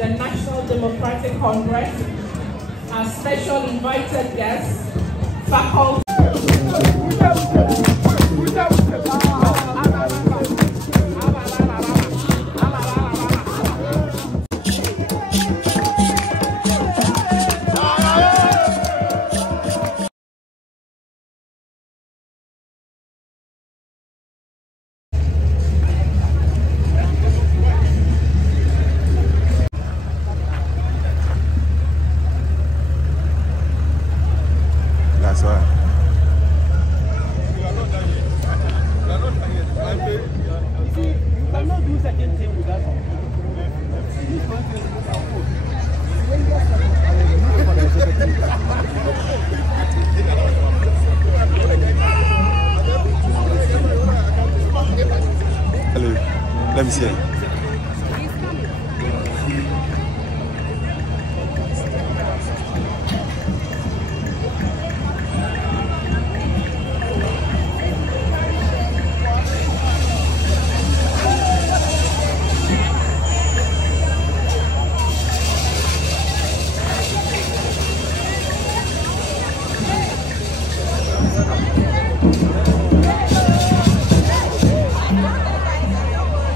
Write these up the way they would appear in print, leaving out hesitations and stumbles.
the National Democratic Congress, our special invited guests, faculty. That's right. You cannot do certain things without Hello. Let me see.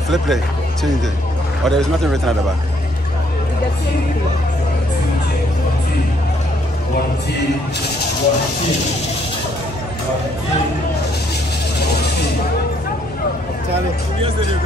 Flip it, change it. Or there is nothing written at the back. One team. Charlie, here's the new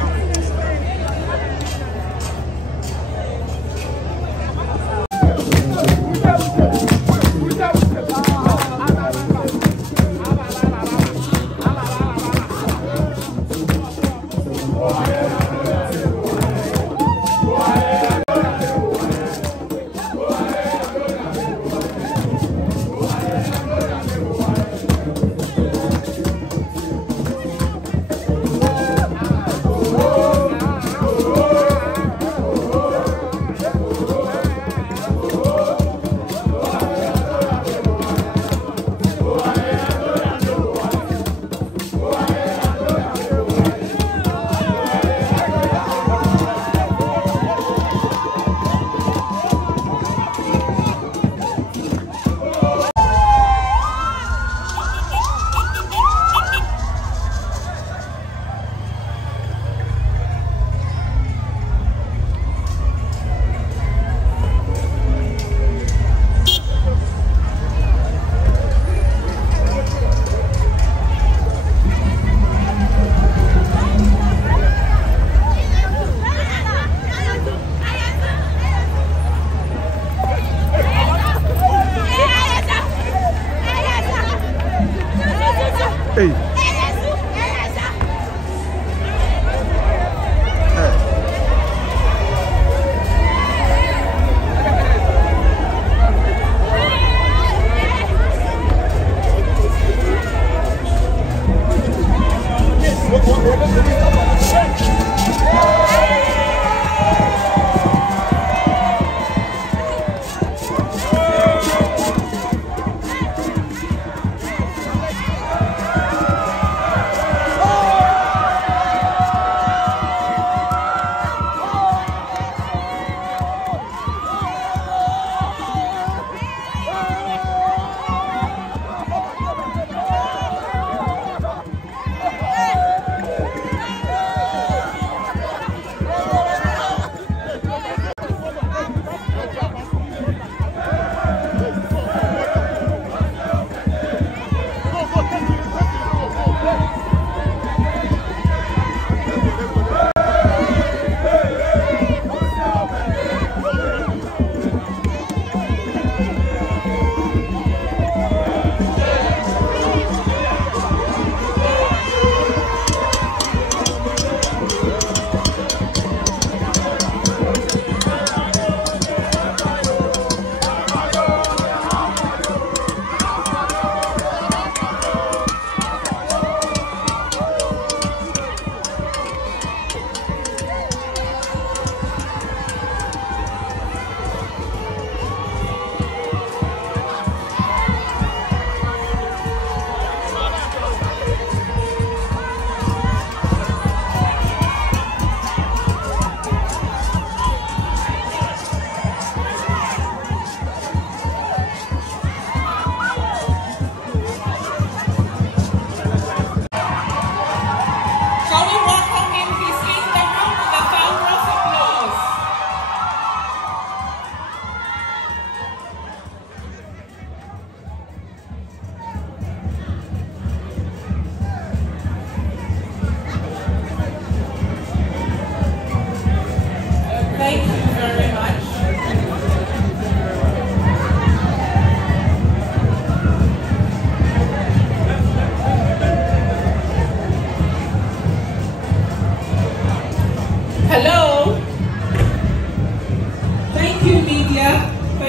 Hey.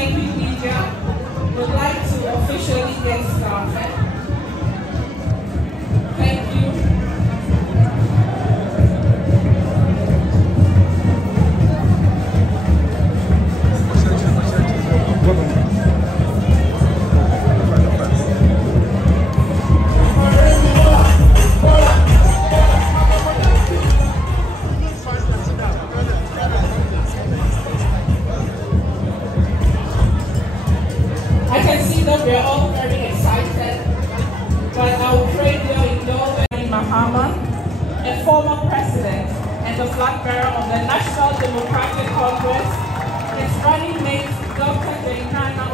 Thank you, media. Would like to officially get started. Thank you. I can see that we're all very excited, but our great Mahama, a former president and the flag bearer of the National Democratic Congress, his running mate, Dr. Naana,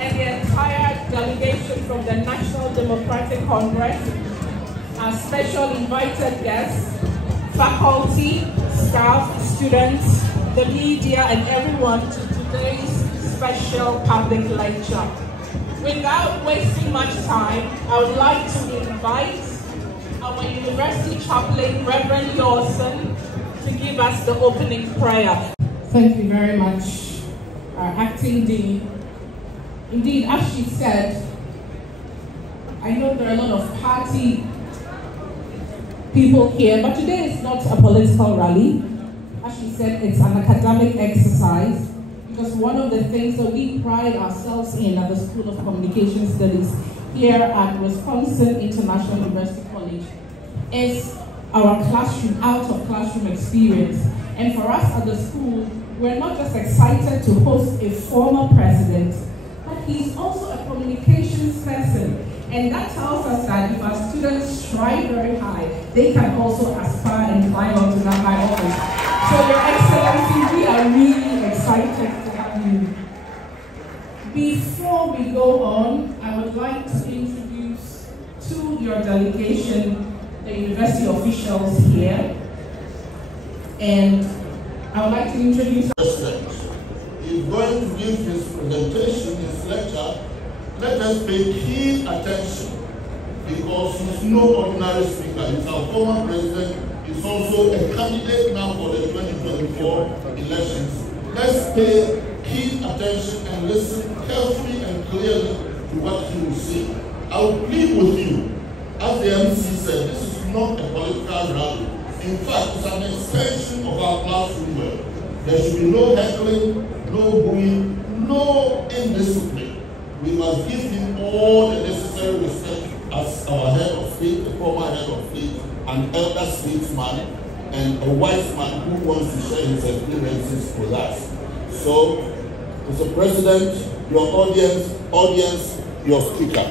and the entire delegation from the National Democratic Congress, our special invited guests, faculty, staff, students, the media, and everyone to today's special public lecture. Without wasting much time, I would like to invite our University Chaplain, Reverend Lawson, to give us the opening prayer. Thank you very much, our Acting Dean. Indeed, as she said, I know there are a lot of party people here, but today is not a political rally. As she said, it's an academic exercise, because one of the things that we pride ourselves in at the School of Communication Studies here at Wisconsin International University College is our classroom, out of classroom experience. And for us at the school, we're not just excited to host a former president, but he's also a communications person. And that tells us that if our students strive very high, they can also aspire and climb onto that high office. So, Your Excellency, we are really excited to have you. Before we go on, I would like to introduce to your delegation the university officials here. And I would like to introduce President is going to give his presentation, his lecture. Let us pay keen attention, because he's no ordinary speaker. He's our former president. He's also a candidate now for the 2024 elections. Let's pay keen attention and listen carefully and clearly to what he will say. I will plead with you, as the MC said, this is not a political rally. In fact, it's an extension of our classroom work. There should be no heckling, no bullying, no indiscipline. We must give him all the necessary respect as our head of state, the former head of state, an elder statesman, and a wise man who wants to share his experiences with us. So, Mr. President, your audience, your speaker.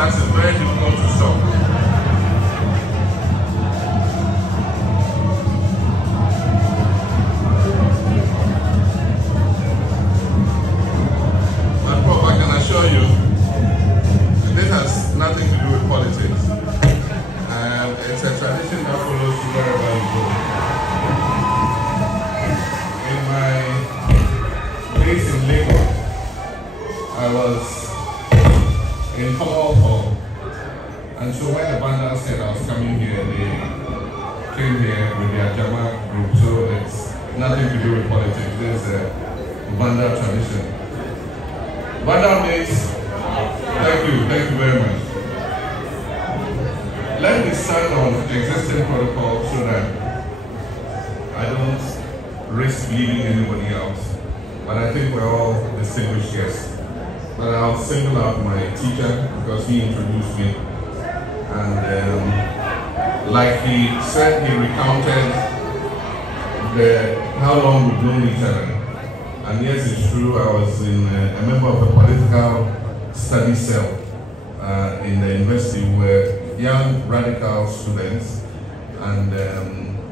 starts, it's very difficult to stop. But Prof, I can assure you, this has nothing to do with politics. It's a tradition that follows you wherever you go. In my days in Lagos, I was in Commonwealth Hall, and so when the banda said I was coming here, they came here with their Jama group, so it's nothing to do with politics. This is a banda tradition. Banda means, thank you very much. Let me start on the existing protocol so that I don't risk leaving anybody else. But I think we're all distinguished guests. But I'll single out my teacher because he introduced me. And like he said, he recounted how long we've known each other. And yes, it's true, I was a member of the political study cell in the university where young radical students, and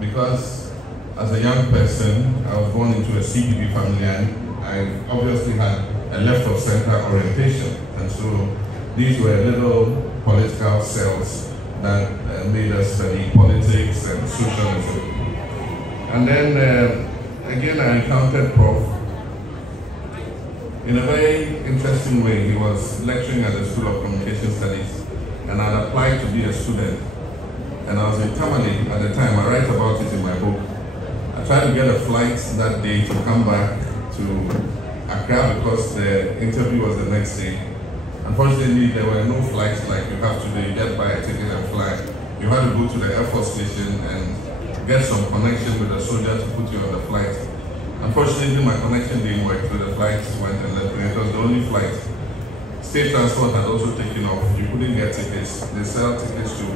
because as a young person I was born into a CPP family and I obviously had a left of center orientation, and so these were little political cells that made us study politics and socialism. And then again I encountered Prof. in a very interesting way. He was lecturing at the School of Communication Studies, and I applied to be a student. And I was in Tamale at the time. I write about it in my book. I tried to get a flight that day to come back to Accra because the interview was the next day. Unfortunately, there were no flights like you have today. You get buy a ticket and fly. You had to go to the Air Force station and get some connection with a soldier to put you on the flight. Unfortunately, my connection didn't work, so the flight went and left me. It was the only flight. State transport had also taken off. You couldn't get tickets. They sell tickets to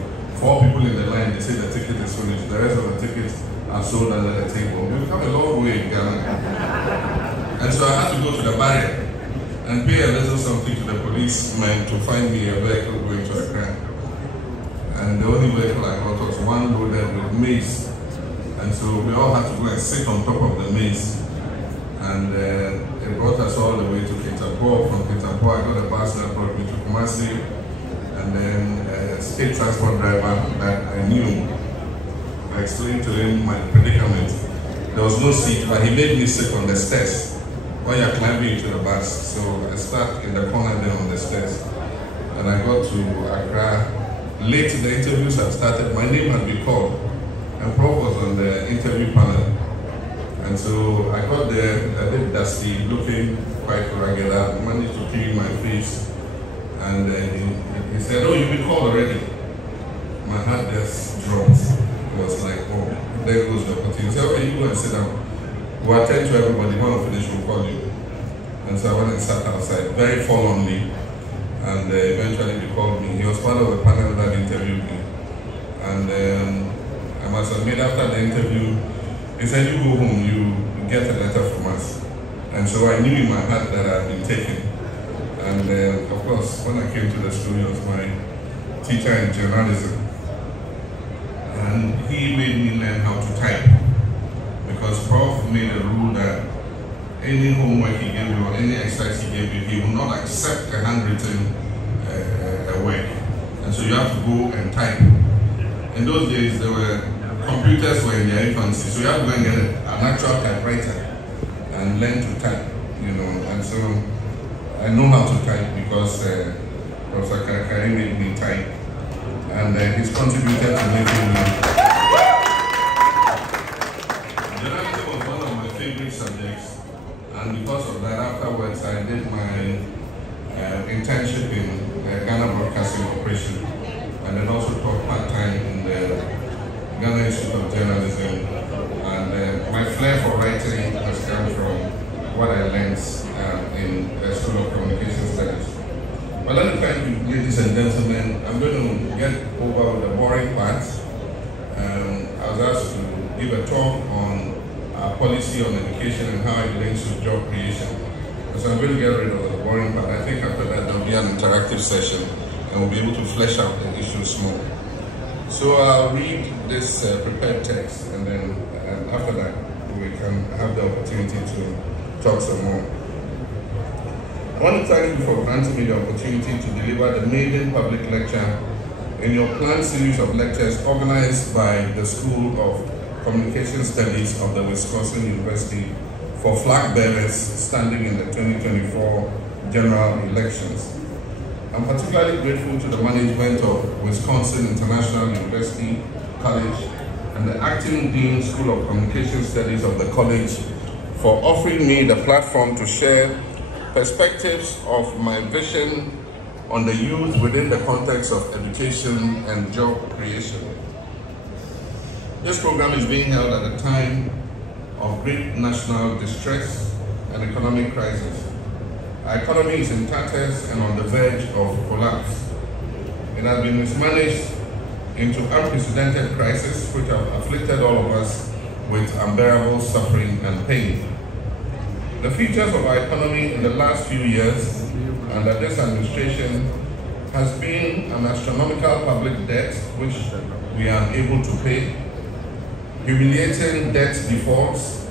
4 people in the line. They say the ticket is finished. The rest of the tickets are sold under the table. We've come a long way in Ghana. And so I had to go to the barrier and pay a little something to the policeman to find me a vehicle going to Accra. And the only vehicle I got was one loaded with maize. And so we all had to go and sit on top of the maize. And it brought us all the way to Kintampo. From Kintampo, I got a bus that brought me to Kumasi. And then a state transport driver that I knew, I explained to him my predicament. There was no seat, but he made me sit on the stairs while you're climbing into the bus. So I sat in the corner there on the stairs. And I got to Accra. Late, the interviews had started. My name had been called. And Prof was on the interview panel. And so I got there a bit dusty, looking quite ragged. I managed to clean my face. And he said, "Oh, you've been called already." My heart just dropped. It was like, oh, there goes the opportunity. He said, "Okay, you go and sit down. We'll attend to everybody. When we finish, we'll call you." And so I went and sat outside, very forlornly. And eventually they called me. He was part of the panel that interviewed me. And I must admit, after the interview, he said, "You go home, you get a letter from us." And so I knew in my heart that I had been taken. And of course, when I came to the school, he was my teacher in journalism. And he made me learn how to type. Because Prof made a rule that any homework he gave you or any exercise he gave you, he will not accept a handwritten work. And so you have to go and type. In those days, computers were in their infancy, so you have to go and get an actual typewriter and learn to type, you know. And so I know how to type because Professor Kakari made me type, and he's contributed to making me. Journalism was one of my favorite subjects, and because of that, afterwards I did my internship in Ghana Broadcasting Corporation, and then also taught part-time in the Ghana Institute of Journalism. And my flair for writing has come from what I learned in the School of Communication Studies. But let me thank you, ladies and gentlemen. I'm going to get over the boring part. I was asked to give a talk on policy on education and how it links to job creation. So I'm going to get rid of the boring part. I think after that there'll be an interactive session and we'll be able to flesh out the issues more. So I'll read this prepared text, and then after that, we can have the opportunity to talk some more. I want to thank you for granting me the opportunity to deliver the maiden public lecture in your planned series of lectures organized by the School of Communication Studies of the Wisconsin University for flag bearers standing in the 2024 general elections. I'm particularly grateful to the management of Wisconsin International University College and the acting Dean School of Communication Studies of the college for offering me the platform to share perspectives of my vision on the youth within the context of education and job creation. This program is being held at a time of great national distress and economic crisis. Our economy is in tatters and on the verge of collapse. It has been mismanaged into unprecedented crisis which have afflicted all of us with unbearable suffering and pain. The features of our economy in the last few years under this administration has been an astronomical public debt which we are unable to pay, humiliating debt defaults,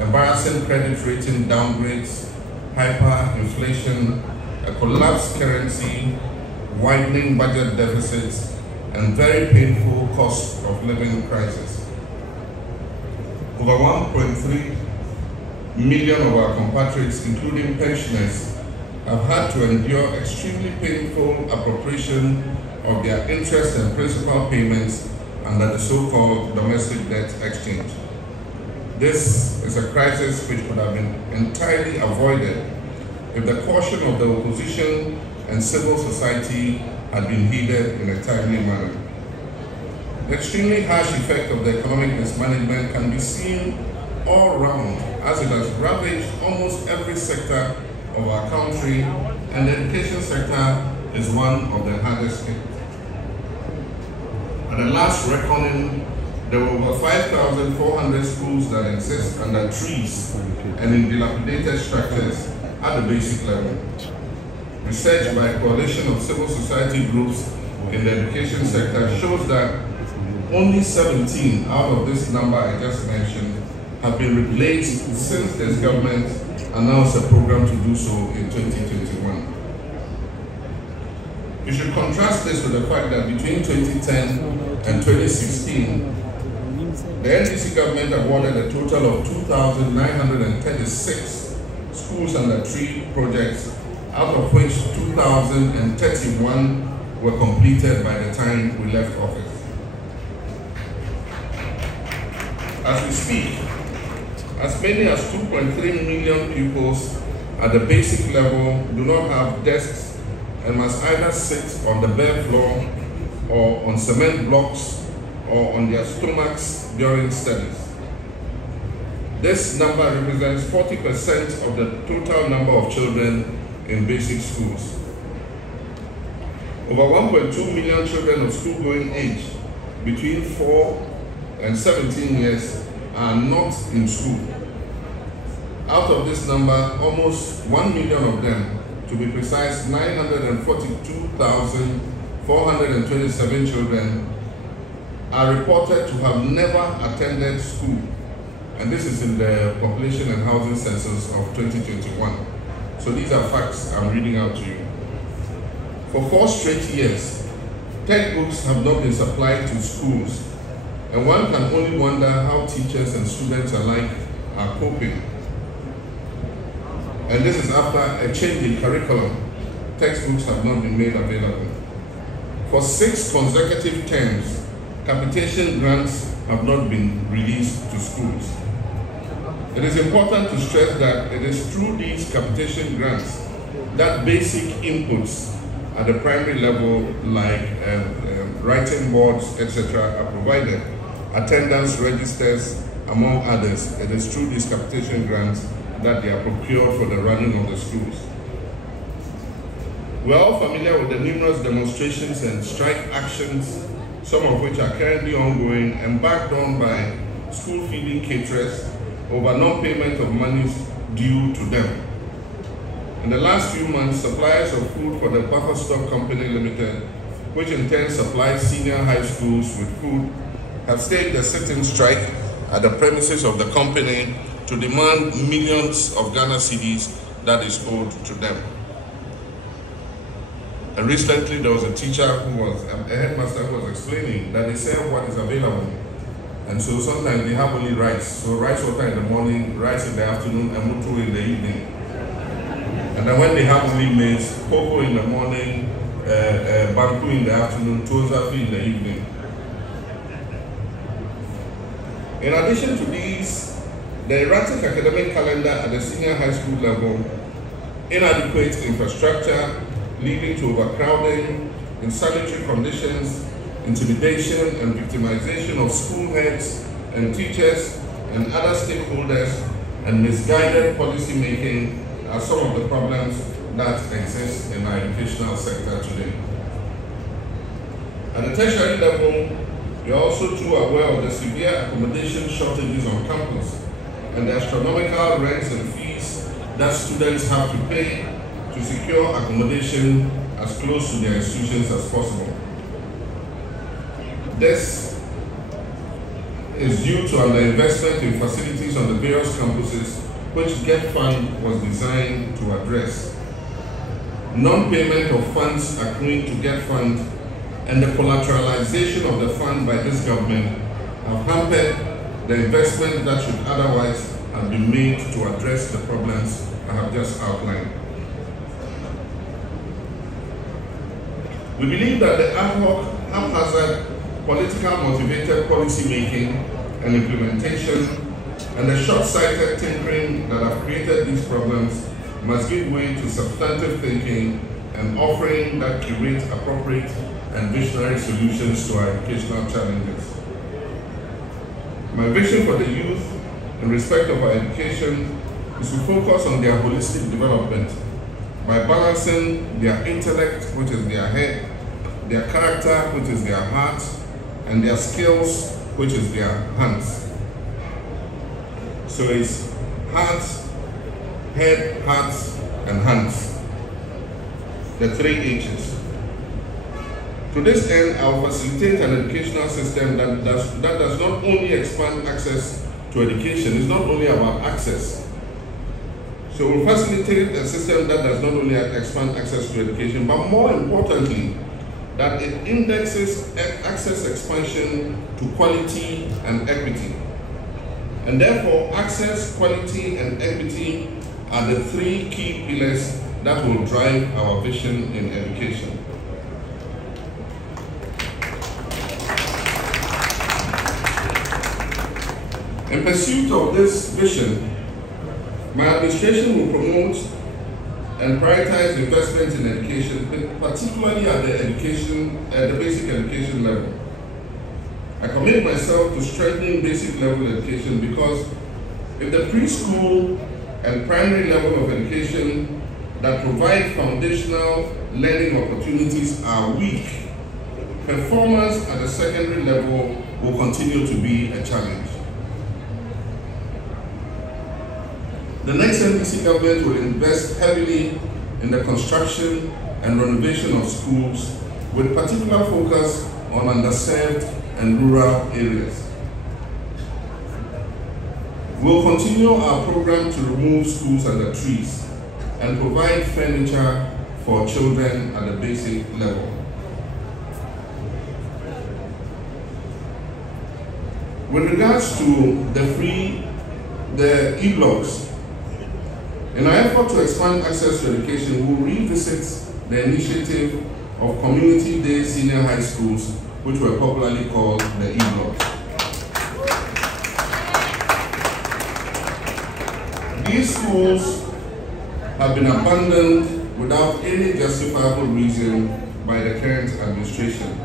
embarrassing credit rating downgrades, hyperinflation, a collapsed currency, widening budget deficits, and very painful cost of living crisis. Over 1.3 million of our compatriots, including pensioners, have had to endure extremely painful appropriation of their interest and principal payments under the so-called domestic debt exchange. This is a crisis which could have been entirely avoided if the caution of the opposition and civil society had been heeded in a timely manner. The extremely harsh effect of the economic mismanagement can be seen all round as it has ravaged almost every sector of our country, and the education sector is one of the hardest hit. At the last reckoning, there were over 5,400 schools that exist under trees and in dilapidated structures at the basic level. Research by a coalition of civil society groups in the education sector shows that only 17 out of this number I just mentioned have been replaced since this government announced a program to do so in 2021. You should contrast this with the fact that between 2010 and 2016, the NDC government awarded a total of 2,936 schools under tree projects, out of which 2,031 were completed by the time we left office. As we speak, as many as 2.3 million pupils at the basic level do not have desks and must either sit on the bare floor or on cement blocks or on their stomachs during studies. This number represents 40% of the total number of children in basic schools. Over 1.2 million children of school-going age between 4 and 17 years are not in school. Out of this number, almost 1 million of them, to be precise, 942,427 children are reported to have never attended school. And this is in the Population and Housing Census of 2021. So these are facts I'm reading out to you. For 4 straight years, textbooks have not been supplied to schools, and one can only wonder how teachers and students alike are coping. And this is after a change in curriculum. Textbooks have not been made available. For 6 consecutive terms, capitation grants have not been released to schools. It is important to stress that it is through these capitation grants that basic inputs at the primary level, like writing boards, etc., are provided. Attendance registers, among others. It is through these capitation grants that they are procured for the running of the schools. We are all familiar with the numerous demonstrations and strike actions, some of which are currently ongoing, embarked on by school feeding caterers over non-payment of monies due to them. In the last few months, suppliers of food for the Buffer Stock Company Limited, which in turn supplies senior high schools with food, have staged a sit-in strike at the premises of the company to demand millions of Ghana cedis that is owed to them. And recently there was a teacher who was, a headmaster who was explaining that they sell what is available. And so sometimes they have only rice. So rice water in the morning, rice in the afternoon, and mutu in the evening. And then when they have only maize, cocoa in the morning, banku in the afternoon, tozafi in the evening. In addition to these, the erratic academic calendar at the senior high school level, inadequate infrastructure leading to overcrowding, insanitary conditions, intimidation and victimization of school heads and teachers and other stakeholders, and misguided policy making are some of the problems that exist in our educational sector today. At the tertiary level, we are also too aware of the severe accommodation shortages on campus and the astronomical rents and fees that students have to pay to secure accommodation as close to their institutions as possible. This is due to underinvestment in facilities on the various campuses, which GET Fund was designed to address. Non-payment of funds accruing to GET Fund and the collateralization of the fund by this government have hampered the investment that should otherwise have been made to address the problems I have just outlined. We believe that the ad hoc, haphazard, political motivated policy making and implementation and the short-sighted tinkering that have created these problems must give way to substantive thinking and offering that curate appropriate and visionary solutions to our educational challenges. My vision for the youth in respect of our education is to focus on their holistic development by balancing their intellect, which is their head, their character, which is their heart, and their skills, which is their hands. So it's heart, head, heart, and hands. The 3 H's. To this end, I will facilitate an educational system that does not only expand access to education. It's not only about access. So we'll facilitate a system that does not only expand access to education, but more importantly, that it indexes access expansion to quality and equity. And therefore, access, quality, and equity are the 3 key pillars that will drive our vision in education. In pursuit of this vision, my administration will promote and prioritize investment in education, particularly at the basic education level. I commit myself to strengthening basic level education because if the preschool and primary level of education that provide foundational learning opportunities are weak, performance at the secondary level will continue to be a challenge. The next NPC government will invest heavily in the construction and renovation of schools with particular focus on underserved and rural areas. We'll continue our program to remove schools under trees and provide furniture for children at the basic level. With regards to the e-blocks, in our effort to expand access to education, we'll revisit the initiative of Community Day Senior High Schools, which were popularly called the e-blocks. These schools have been abandoned without any justifiable reason by the current administration.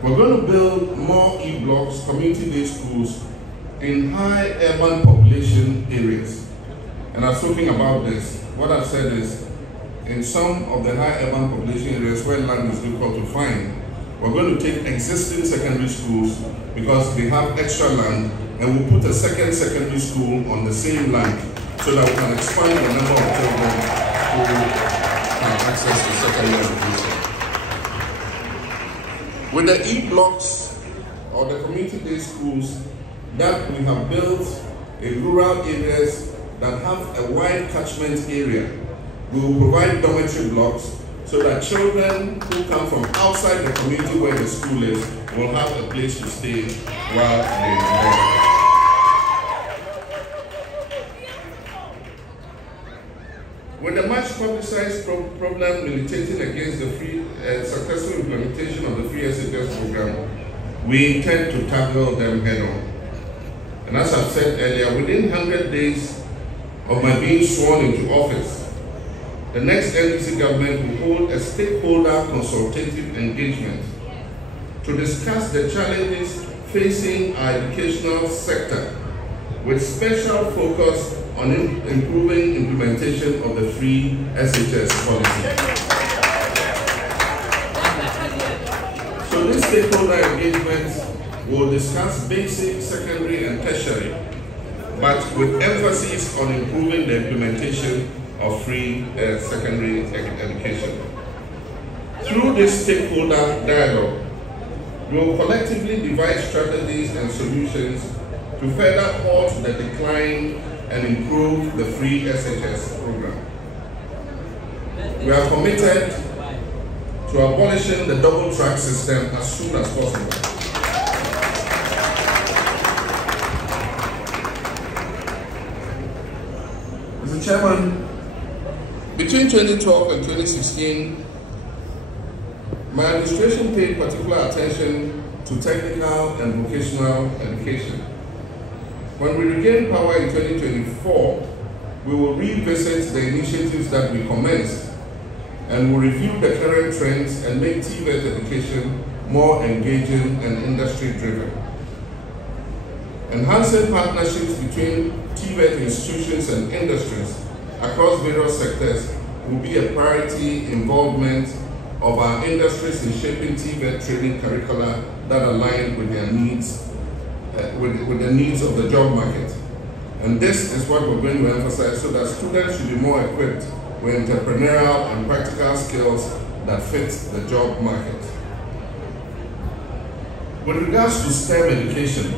We're going to build more e-blocks, community day schools, in high urban population areas. And I was talking about this. What I've said is, in some of the high urban population areas where land is difficult to find, we're going to take existing secondary schools because they have extra land, and we'll put a second secondary school on the same land so that we can expand the number of children who have access to secondary education. With the E-blocks or the community-based schools that we have built in rural areas that have a wide catchment area, we will provide dormitory blocks so that children who come from outside the community where the school is will have a place to stay while they learn. With the much publicized problem militating against the successful implementation of the free SHS program, we intend to tackle them head on. And as I've said earlier, within 100 days of my being sworn into office, the next NDC government will hold a stakeholder consultative engagement to discuss the challenges facing our educational sector with special focus on improving implementation of the free SHS policy. So this stakeholder engagement will discuss basic, secondary and tertiary, but with emphasis on improving the implementation of free secondary education. Through this stakeholder dialogue, we will collectively devise strategies and solutions to further halt the decline and improve the free SHS program. We are committed to abolishing the double track system as soon as possible. Mr. Chairman, between 2012 and 2016, my administration paid particular attention to technical and vocational education. When we regain power in 2024, we will revisit the initiatives that we commenced and will review the current trends and make TVET education more engaging and industry-driven. Enhancing partnerships between TVET institutions and industries across various sectors will be a priority involvement of our industries in shaping TVET training curricula that align with their needs, with the needs of the job market. And this is what we're going to emphasize so that students should be more equipped with entrepreneurial and practical skills that fit the job market. With regards to STEM education,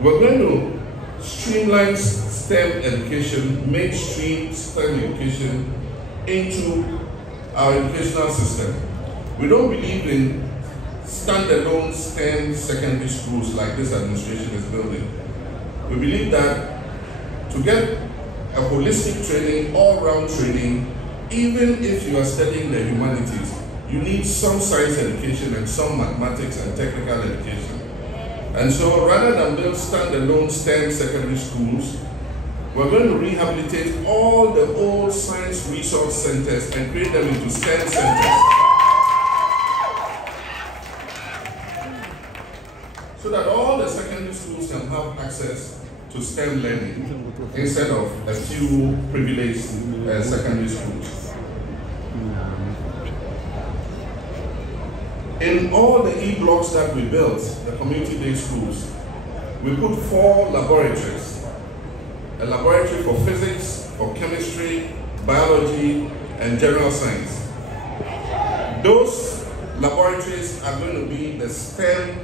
we're going to streamline STEM education, mainstream STEM education into our educational system. We don't believe in standalone STEM secondary schools like this administration is building. We believe that to get a holistic training, all-round training, even if you are studying the humanities, you need some science education and some mathematics and technical education. And so rather than build standalone STEM secondary schools, we're going to rehabilitate all the old science resource centers and create them into STEM centers, so that all the secondary schools can have access to STEM learning instead of a few privileged secondary schools. In all the E-blocks that we built, the community-based schools, we put 4 laboratories. A laboratory for physics, for chemistry, biology, and general science. Those laboratories are going to be the STEM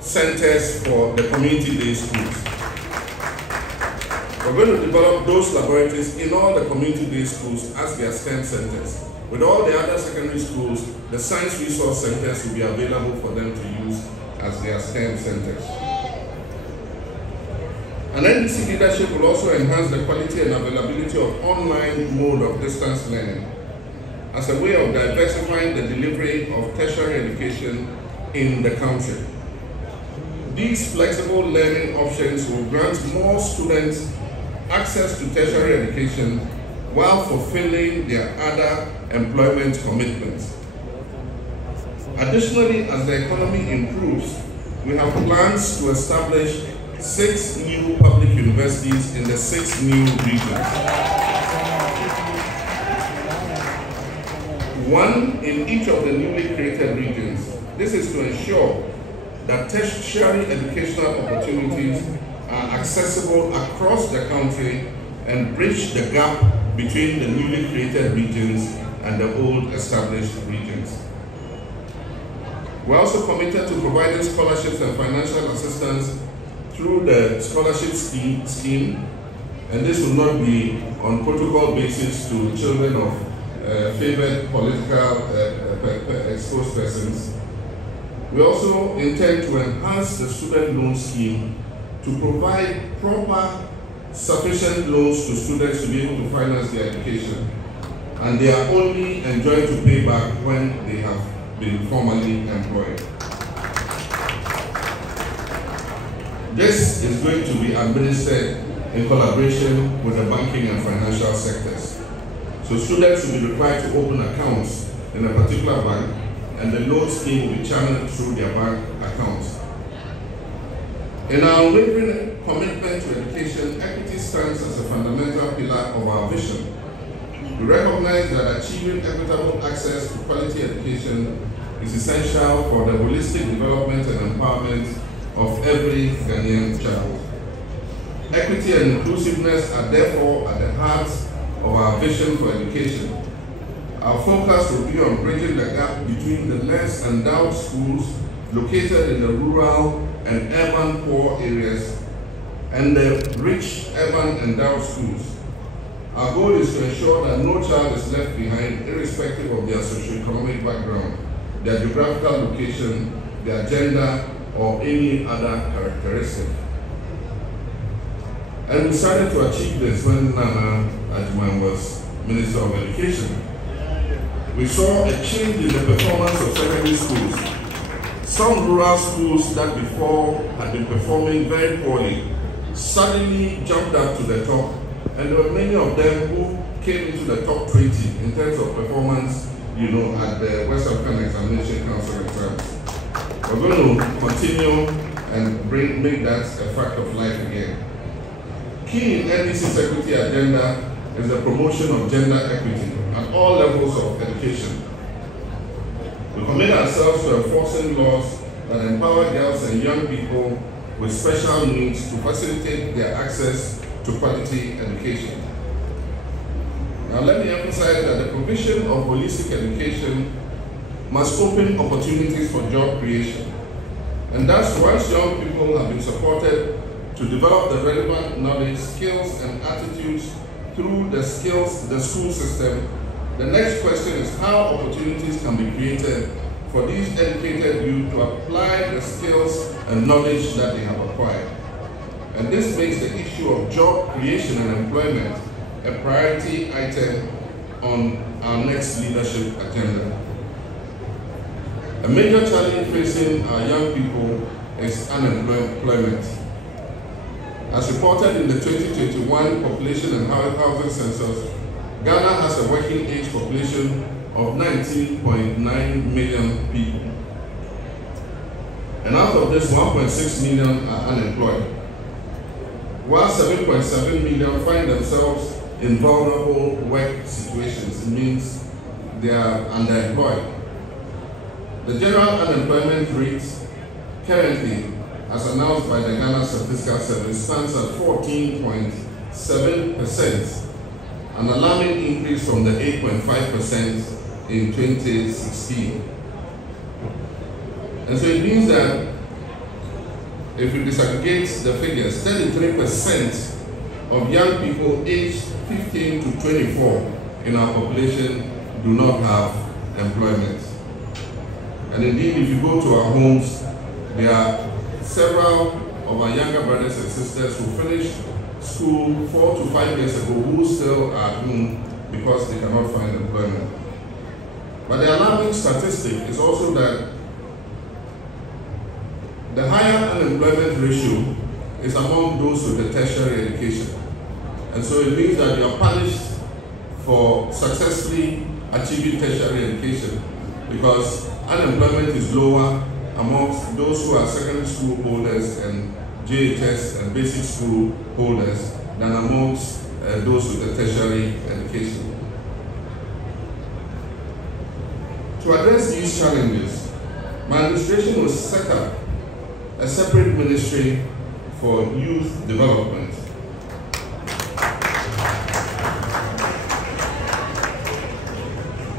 centers for the community-based schools. We're going to develop those laboratories in all the community-based schools as their STEM centers. With all the other secondary schools, the science resource centers will be available for them to use as their STEM centers. And NDC leadership will also enhance the quality and availability of online mode of distance learning as a way of diversifying the delivery of tertiary education in the country. These flexible learning options will grant more students access to tertiary education while fulfilling their other employment commitments. Additionally, as the economy improves, we have plans to establish 6 new public universities in the 6 new regions. 1 in each of the newly created regions. This is to ensure that tertiary educational opportunities are accessible across the country and bridge the gap between the newly created regions and the old established regions. We're also committed to providing scholarships and financial assistance through the scholarship scheme, and this will not be on protocol basis to children of favored political exposed persons. We also intend to enhance the student loan scheme to provide proper, sufficient loans to students to be able to finance their education, and they are only enjoined to pay back when they have been formally employed. This is going to be administered in collaboration with the banking and financial sectors. So students will be required to open accounts in a particular bank, and the loan scheme will be channeled through their bank accounts. In our unwavering commitment to education, equity stands as a fundamental pillar of our vision. We recognize that achieving equitable access to quality education is essential for the holistic development and empowerment of every Ghanaian child. Equity and inclusiveness are therefore at the heart of our vision for education. Our focus will be on bridging the gap between the less endowed schools located in the rural and urban poor areas and the rich urban endowed schools. Our goal is to ensure that no child is left behind, irrespective of their socioeconomic background, their geographical location, their gender, or any other characteristic. And we started to achieve this when Naana was Minister of Education. We saw a change in the performance of secondary schools. Some rural schools that before had been performing very poorly suddenly jumped up to the top, and there were many of them who came into the top 20 in terms of performance, at the West African Examination Council exams. We're going to continue and make that a fact of life again. Key in NDC's equity agenda is the promotion of gender equity at all levels of education. We commit ourselves to enforcing laws that empower girls and young people with special needs to facilitate their access to quality education. Now let me emphasize that the provision of holistic education must open opportunities for job creation. And thus, once young people have been supported to develop the relevant knowledge, skills, and attitudes through the school system, the next question is how opportunities can be created for these educated youth to apply the skills and knowledge that they have acquired. And this makes the issue of job creation and employment a priority item on our next leadership agenda. A major challenge facing our young people is unemployment. As reported in the 2021 Population and Housing Census, Ghana has a working age population of 19.9 million people. And out of this, 1.6 million are unemployed, while 7.7 million find themselves in vulnerable work situations. It means they are underemployed. The general unemployment rate currently, as announced by the Ghana Statistical Service, stands at 14.7%, an alarming increase from the 8.5% in 2016. And so it means that if we disaggregate the figures, 33% of young people aged 15 to 24 in our population do not have employment. And indeed, if you go to our homes, there are several of our younger brothers and sisters who finished school 4 to 5 years ago who still are at home because they cannot find employment. But the alarming statistic is also that the higher unemployment ratio is among those with a tertiary education. And so it means that you are punished for successfully achieving tertiary education because unemployment is lower amongst those who are secondary school holders and JHS and basic school holders than amongst those with a tertiary education. To address these challenges, my administration will set up a separate ministry for Youth Development.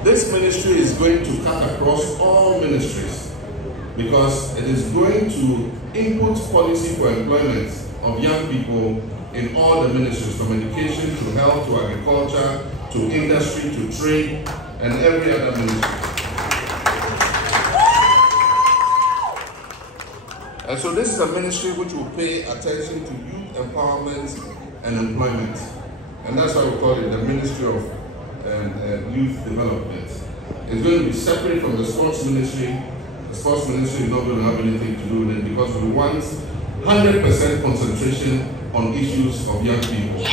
This ministry is going to cut across all ministries because it is going to input policy for employment of young people in all the ministries, from education to health to agriculture to industry to trade and every other ministry. And so this is a ministry which will pay attention to youth empowerment and employment. And that's why we call it the Ministry of Youth Development. It's going to be separate from the sports ministry. The sports ministry is not going to have anything to do with it because we want 100% concentration on issues of young people.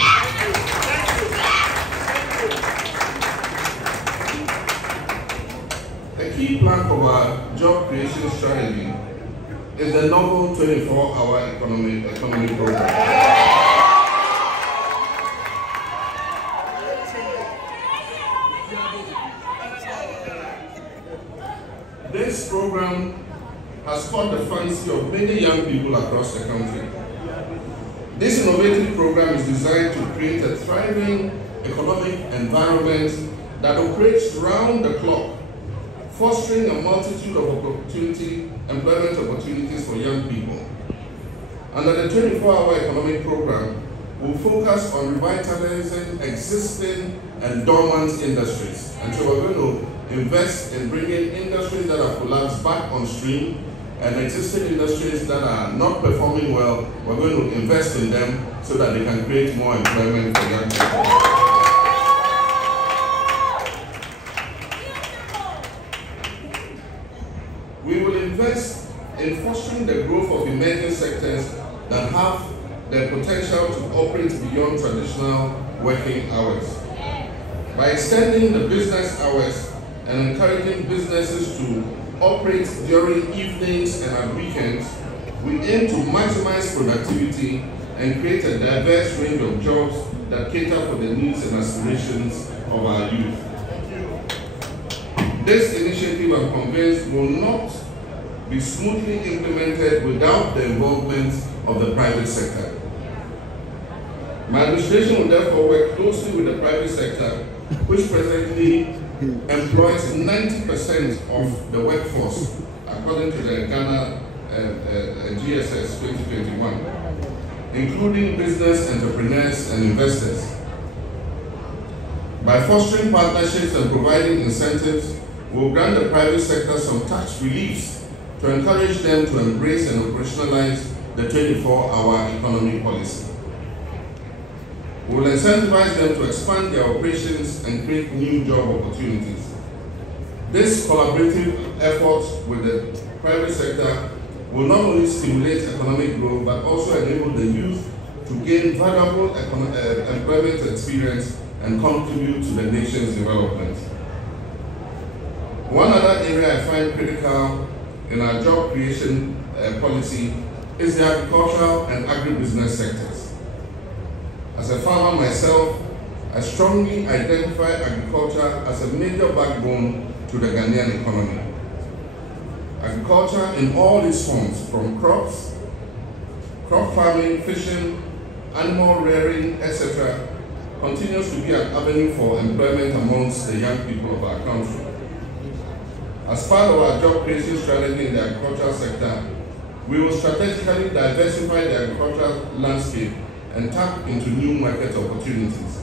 A key plank of our job creation strategy is the novel 24-hour economy program. This program has caught the fancy of many young people across the country. This innovative program is designed to create a thriving economic environment that operates round the clock, fostering a multitude of employment opportunities for young people. Under the 24-hour economic program, we'll focus on revitalizing existing and dormant industries. And so we're going to invest in bringing industries that have collapsed back on stream, and existing industries that are not performing well, we're going to invest in them so that they can create more employment for young people. We will invest in fostering the growth of emerging sectors that have the potential to operate beyond traditional working hours. By extending the business hours and encouraging businesses to operate during evenings and at weekends, we aim to maximize productivity and create a diverse range of jobs that cater for the needs and aspirations of our youth. This initiative, I'm convinced, will not be smoothly implemented without the involvement of the private sector. My administration will therefore work closely with the private sector, which presently employs 90% of the workforce, according to the Ghana GSS 2021, including business entrepreneurs and investors. By fostering partnerships and providing incentives, we will grant the private sector some tax reliefs to encourage them to embrace and operationalize the 24-hour economy policy. We will incentivize them to expand their operations and create new job opportunities. This collaborative effort with the private sector will not only stimulate economic growth, but also enable the youth to gain valuable employment experience and contribute to the nation's development. One other area I find critical in our job creation policy is the agricultural and agribusiness sectors. As a farmer myself, I strongly identify agriculture as a major backbone to the Ghanaian economy. Agriculture in all its forms, from crops, crop farming, fishing, animal rearing, etc., continues to be an avenue for employment amongst the young people of our country. As part of our job creation strategy in the agricultural sector, we will strategically diversify the agricultural landscape and tap into new market opportunities.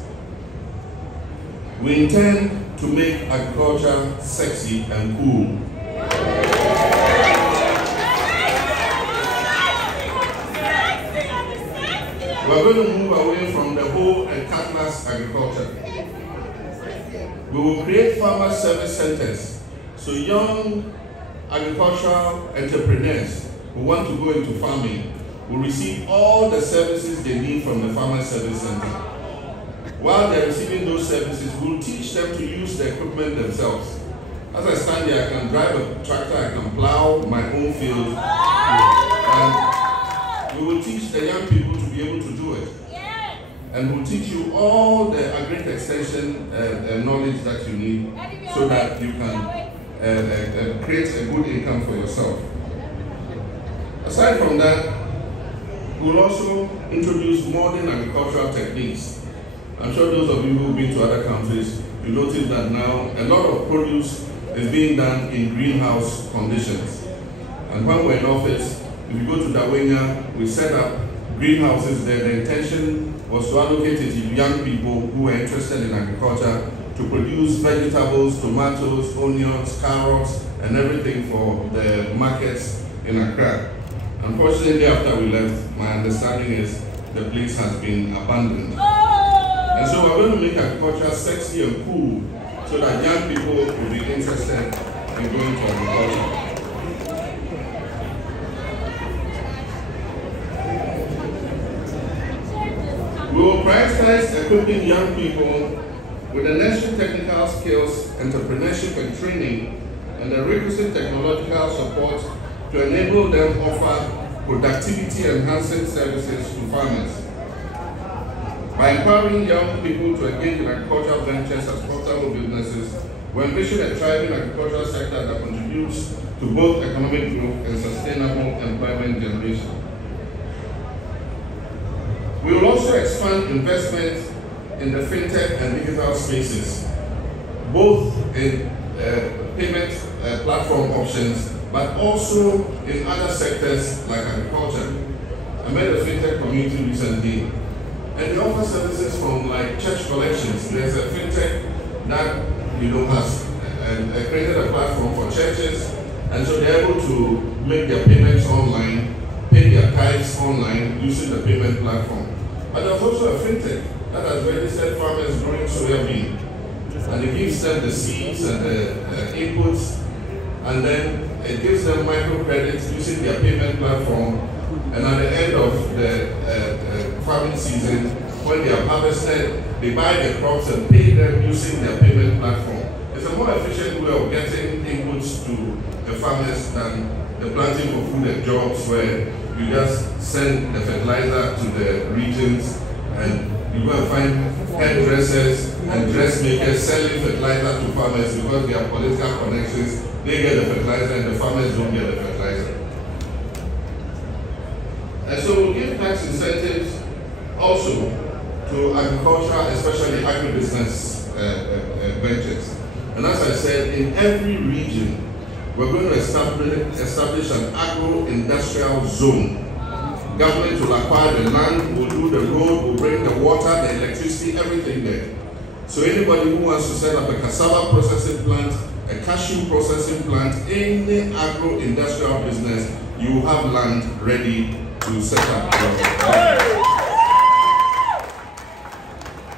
We intend to make agriculture sexy and cool. We're going to move away from the whole and cutlass agriculture. We will create farmer service centers so young agricultural entrepreneurs who want to go into farming will receive all the services they need from the Farmer Service Center. While they're receiving those services, we'll teach them to use the equipment themselves. As I stand here, I can drive a tractor, I can plow my own field. And we will teach the young people to be able to do it. And we'll teach you all the agri extension knowledge that you need so that you can create a good income for yourself. Aside from that, We will also introduce modern agricultural techniques. I'm sure those of you who've been to other countries, you notice that now a lot of produce is being done in greenhouse conditions. And when we're in office, if you go to WIUG, we set up greenhouses there. The intention was to allocate it to young people who are interested in agriculture to produce vegetables, tomatoes, onions, carrots, and everything for the markets in Accra. Unfortunately, after we left, my understanding is the place has been abandoned. And so we're going to make agriculture sexy and cool so that young people will be interested in going to agriculture. We will prioritize equipping young people with the necessary technical skills, entrepreneurship and training, and the requisite technological support to enable them to offer productivity-enhancing services to farmers. By empowering young people to engage in agricultural ventures as profitable businesses, we envision a thriving agricultural sector that contributes to both economic growth and sustainable employment generation. We will also expand investment in the fintech and digital spaces, both in payment platform options, but also in other sectors like agriculture. I met a fintech community recently, and they offer services from like church collections. There's a fintech that has created a platform for churches, and so they're able to make their payments online, pay their tithes online using the payment platform. But there's also a fintech that has registered farmers growing soybean, and it gives them the seeds and the inputs, and then it gives them microcredits using their payment platform. And at the end of the farming season, when they are harvested, they buy the crops and pay them using their payment platform. It's a more efficient way of getting inputs to the farmers than the planting for food and jobs, where you just send the fertilizer to the regions and you go and find hairdressers and dressmakers selling fertilizer to farmers because they have political connections. They get the fertilizer and the farmers don't get the fertilizer. And so we'll give tax incentives also to agriculture, especially agribusiness ventures. And as I said, in every region, we're going to establish an agro-industrial zone. Government will acquire the land, will do the road, will bring the water, the electricity, everything there. So anybody who wants to set up a cassava processing plant, a cashew processing plant, any agro-industrial business, you have land ready to set up.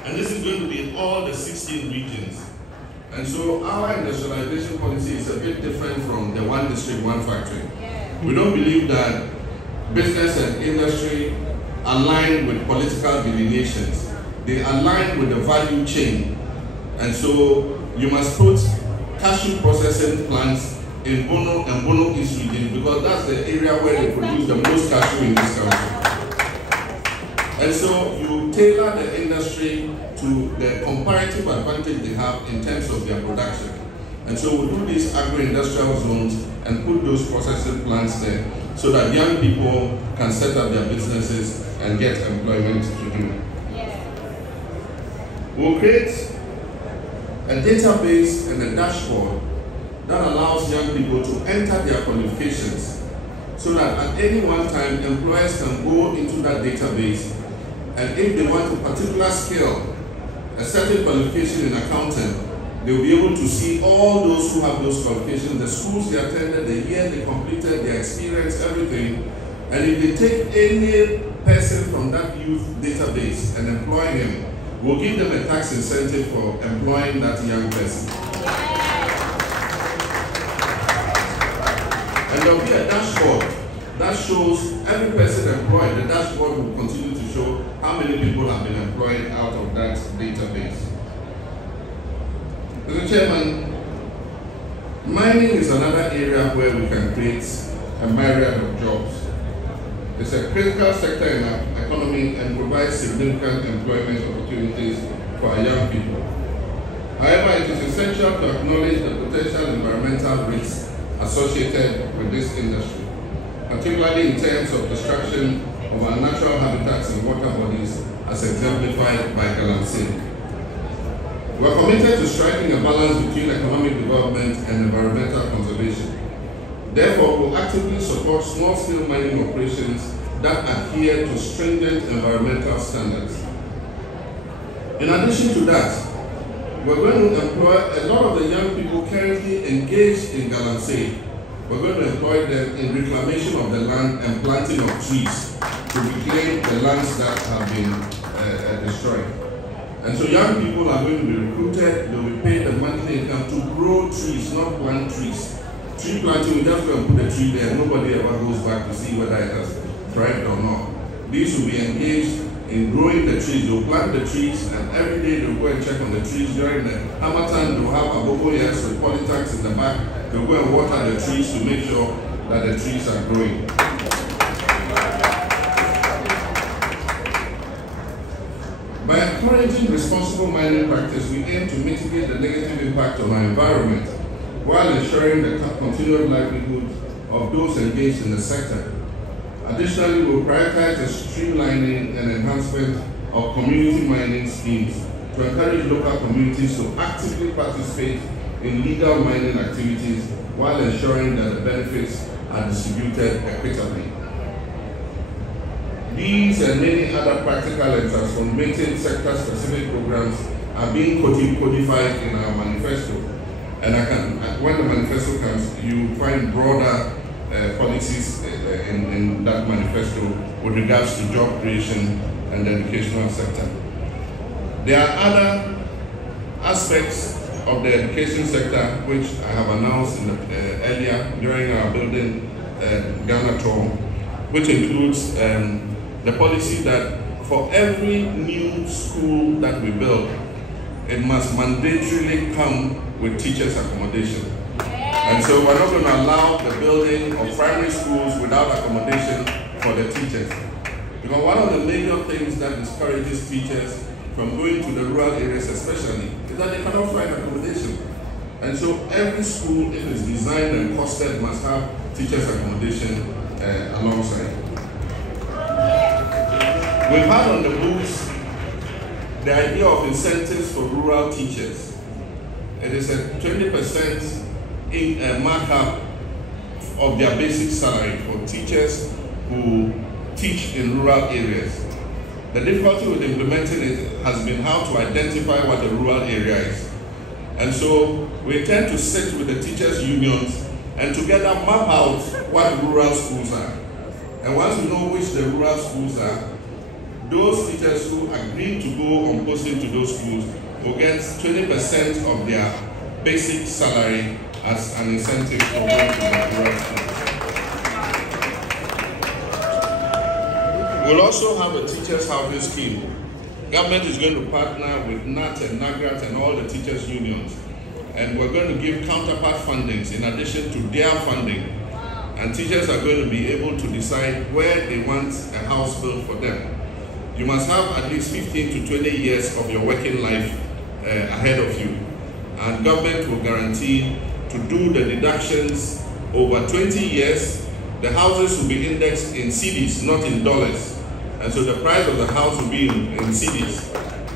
And this is going to be in all the 16 regions. And so our industrialization policy is a bit different from the one district, one factory. We don't believe that business and industry align with political delineations. They align with the value chain. And so you must put cashew processing plants in Bono and Bono East region because that's the area where they produce the most cashew in this country. And so you tailor the industry to the comparative advantage they have in terms of their production. And so we'll do these agro-industrial zones and put those processing plants there so that young people can set up their businesses and get employment to do. We'll create a database and a dashboard that allows young people to enter their qualifications so that at any one time employers can go into that database, and if they want a particular skill, a certain qualification in accounting, they will be able to see all those who have those qualifications, the schools they attended, the year they completed, their experience, everything. And if they take any person from that youth database and employ him, we'll give them a tax incentive for employing that young person. And there'll be a dashboard that shows every person employed. The dashboard will continue to show how many people have been employed out of that database. Mr. Chairman, mining is another area where we can create a myriad of jobs. It's a critical sector in our economy and provides significant employment opportunities for our young people. However, it is essential to acknowledge the potential environmental risks associated with this industry, particularly in terms of destruction of our natural habitats and water bodies as exemplified by Galamsey. We are committed to striking a balance between economic development and environmental conservation. Therefore, we will actively support small-scale mining operations that adhere to stringent environmental standards. In addition to that, we're going to employ a lot of the young people currently engaged in Galamsey. We're going to employ them in reclamation of the land and planting of trees to reclaim the lands that have been destroyed. And so young people are going to be recruited, they'll be paid a monthly income to grow trees, not plant trees. Tree planting, we just go and put a tree there, nobody ever goes back to see whether it has thrived or not. These will be engaged in growing the trees. They'll plant the trees, and every day they'll go and check on the trees. During the Hamatan, they'll have aboboyas with polytax in the back. They'll go and water the trees to make sure that the trees are growing. By encouraging responsible mining practice, we aim to mitigate the negative impact on our environment while ensuring the continued livelihood of those engaged in the sector. Additionally, we will prioritize the streamlining and enhancement of community mining schemes to encourage local communities to actively participate in legal mining activities while ensuring that the benefits are distributed equitably. These and many other practical and transformative sector-specific programs are being codified in our manifesto. And when the manifesto comes, you find broader policies in that manifesto with regards to job creation and the educational sector. There are other aspects of the education sector which I have announced earlier during our building Ghana tour, which includes the policy that for every new school that we build, it must mandatorily come with teachers' accommodation. And so we're not going to allow the building of primary schools without accommodation for the teachers. Because one of the major things that discourages teachers from going to the rural areas especially is that they cannot find accommodation. And so every school, if it's designed and costed, must have teachers' accommodation alongside. We've had on the books the idea of incentives for rural teachers. It is a 20% markup of their basic salary for teachers who teach in rural areas. The difficulty with implementing it has been how to identify what a rural area is. And so we intend to sit with the teachers' unions and together map out what rural schools are. And once we know which the rural schools are, those teachers who agree to go on posting to those schools will get 20% of their basic salary as an incentive for going to the rural schools. We'll also have a teachers' housing scheme. Government is going to partner with NAT and NAGRAT and all the teachers' unions. And we're going to give counterpart fundings in addition to their funding. And teachers are going to be able to decide where they want a house built for them. You must have at least 15 to 20 years of your working life ahead of you. And government will guarantee to do the deductions over 20 years. The houses will be indexed in cedis, not in dollars. And so the price of the house will be in cedis.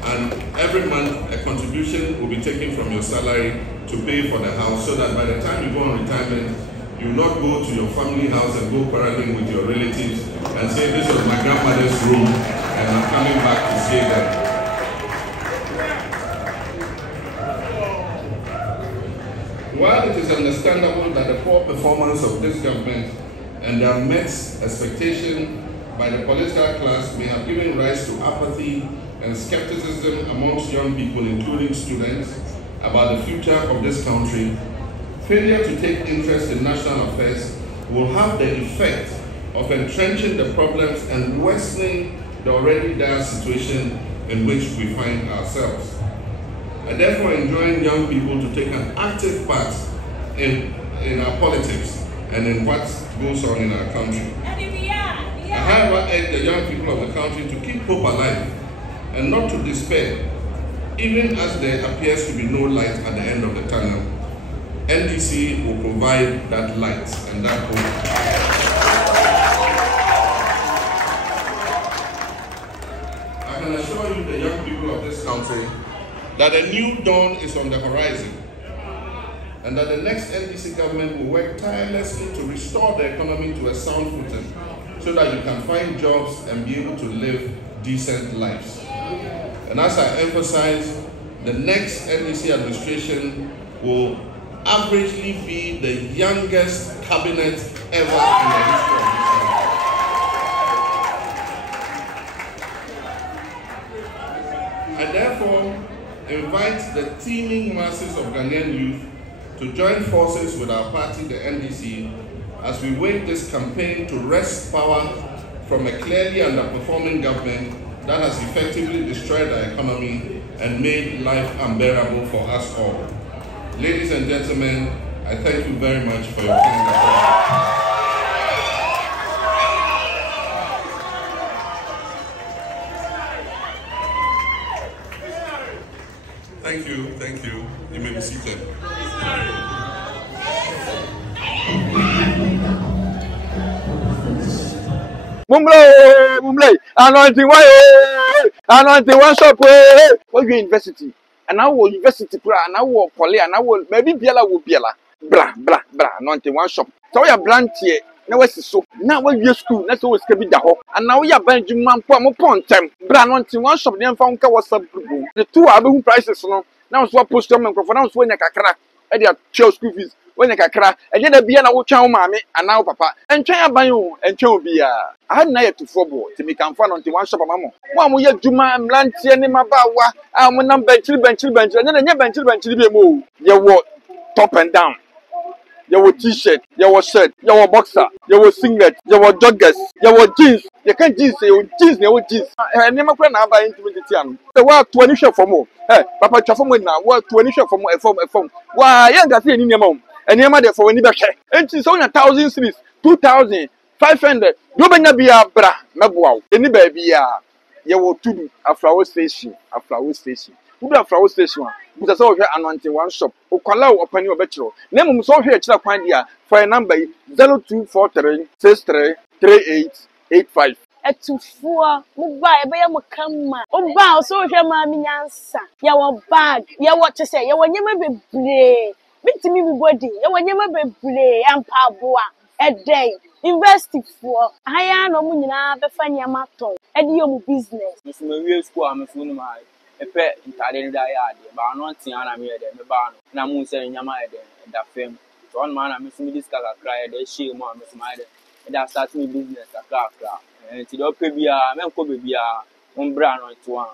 And every month, a contribution will be taken from your salary to pay for the house, so that by the time you go on retirement, you will not go to your family house and go quarreling with your relatives and say, this was my grandmother's room, and I'm coming back to stay there. While it is understandable that the poor performance of this government and their met expectation by the political class may have given rise to apathy and skepticism amongst young people, including students, about the future of this country, failure to take interest in national affairs will have the effect of entrenching the problems and worsening the already dire situation in which we find ourselves. I therefore enjoin young people to take an active part in our politics and in what goes on in our country. I however urge the young people of the country to keep hope alive and not to despair, even as there appears to be no light at the end of the tunnel. NDC will provide that light and that hope. people of this country that a new dawn is on the horizon and that the next NDC government will work tirelessly to restore the economy to a sound footing so that you can find jobs and be able to live decent lives. And as I emphasize, the next NDC administration will averagely be the youngest cabinet ever in the history of this country. I therefore invite the teeming masses of Ghanaian youth to join forces with our party, the NDC, as we wage this campaign to wrest power from a clearly underperforming government that has effectively destroyed our economy and made life unbearable for us all. Ladies and gentlemen, I thank you very much for your kind attention. Thank you. You may be seated. Mumble, anointing one shop. What university? And I will university, and I will poly, and I will maybe Biela will Biela. Blah, anointing one shop. So we are blunt here. Now what's so? Now when you school, that's always can be the whole. And now we are buying man upon time. Blah, anointing one shop. Then found was the 2 hour prices. Now it's what post them and now when you can at their child school fees. When you can crack, and yet be an old child, mammy, and now papa, and try by you, and child be I had near to football to become fun on one shop, mamma. One will yet Juma and Blanty and Mabawa, I'm one number bench, and then a bench to be moved. You walk top and down. You were t-shirt, you were shirt, you were boxer, you were singlet, you were joggers, you were jeans. You can't jeans, you were jeans. I never can have by intimate. The world 20 shop for more. Hey, Papa Chafam now, work 20 shop for more a phone. Why, I got any mom. And you mother for any back. And she's on 1,000 cities, 2,500. You may not be a bra, Mabuau. Any baby, you will to do a flower station. Who do a flower station? Because all here anointing one shop. O call open your bachelor. Name so here to find here for a number 0243 63 3885. Etufuo mubai ebe ya mukama oba so hwe ma mi nyansa ya wo bag ya wo to say ya wo nyema bebre bitimi bi body ya wo nyema bebre ampa aboa edey investifo aya no mu nyina be fa nyama ton edi yo mu business Miss Maria school am funu mai epe ntade da ya ade ba no tia na me de me ba no na mu se nyama ede da fam so on man na me sumi discuss akra ede share mo am smile ede start me business akra and to the baby, men ko baby, bra no to one.